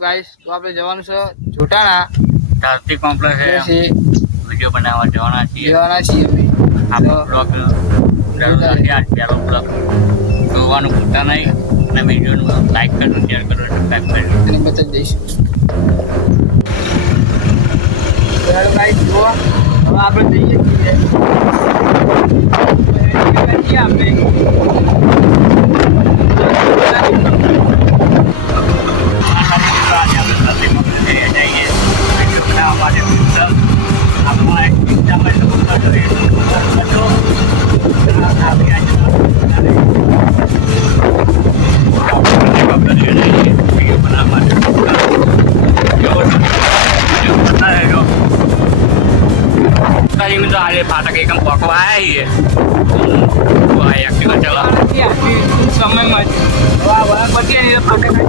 guys તો આપણે જવાનું છે જોટાણા ધરતી કોમ્પ્લેક્સ છે વિડિયો બનાવવા જવાના છીએ અમે આપણો બ્લોગ પહેલો બ્લોગ જોવાનું ભૂલતા નહીં અને વિડીયોનું લાઈક કરો શેર કરો સબસ્ક્રાઈબ કરો અને બતાવી દઈશું ચાલો ગાઈસ જો હવે આપણે જઈએ છીએ આપણે આજે ફાટક એકમ પકવા આવીએ એક્ટિવા ચલાવ સમયમાં પછી ફાટક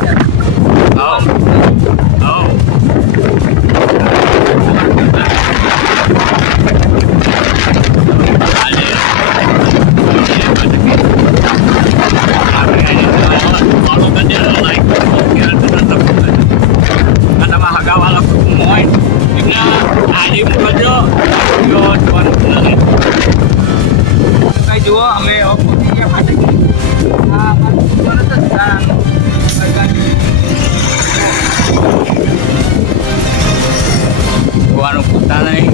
હગાવાલા હોય આજે કરજો કઈ જુઓ અમે પહોંચી ગયા ફાટક જોવાનું ભૂલતા નહીં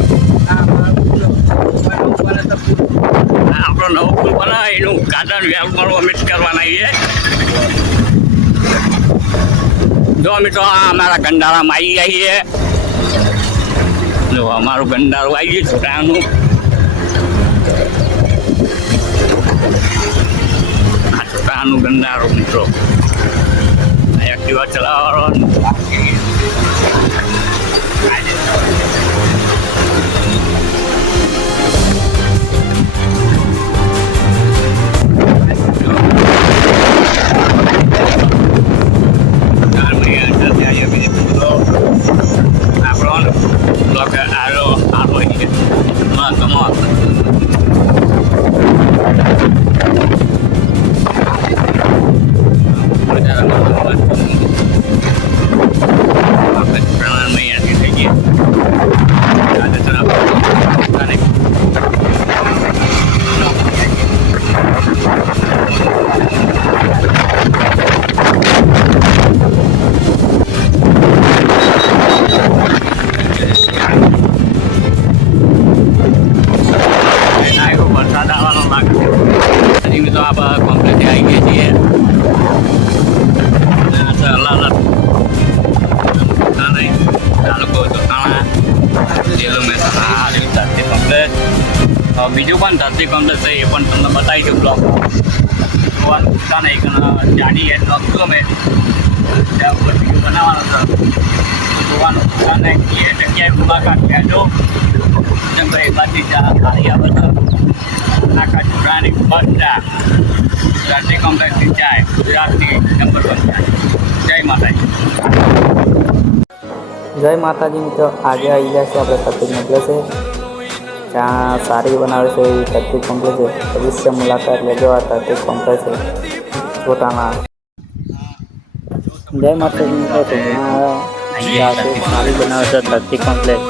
આપણો નવો પુલ બનાવે એનું ઉદઘાટન વેલકમ અમે કરવાના છીએ જો અમે તો અમારા ગંડાળામાં આવી ગયા છીએ જો અમારું ગંડાળું આવી ગયું છોકરાનું આ છોકરાનું ગંડાળું મિત્રો એક્ટિવા ચલાવવાનું તો આપણે કોમ્પ્લેટ આવી ગયા છીએ તાલુકો જોટાણા જિલ્લો મહેસાણા ધરતી કોમ્પ્લેટ બીજું પણ ધરતી કોમ્પ્લેટ છે એ પણ તમને બતાવીશું બ્લોગ જોવાનું ભૂલતા નહીં જાડી એ બ્લોગ છું અમે ત્યાં ઉપર વિડીયો બનાવવાનો છે જોવાનું ભૂલતા નહીં એ જગ્યાએ મુલાકાત લેજો જેમ કે બાજુ સારી આવે છે આખા જોડાની બધા ધરતી કોમ્પ્લેક્સ સિંચાઈ ગુજરાતની નંબર 1 જય માતાજી જય માતાજી મિત્રો આજે આવી ગયા છે આપણે ધરતી કોમ્પ્લેક્સે જ્યાં સારી બનાવે છે એવી ધરતી કોમ્પ્લેક્સ છે અવશ્ય મુલાકાત લેજો આ ધરતી કોમ્પ્લેક્સ છે જોટાણા જય માતાજી મિત્રો સારી બનાવે છે ધરતી કોમ્પ્લેક્સ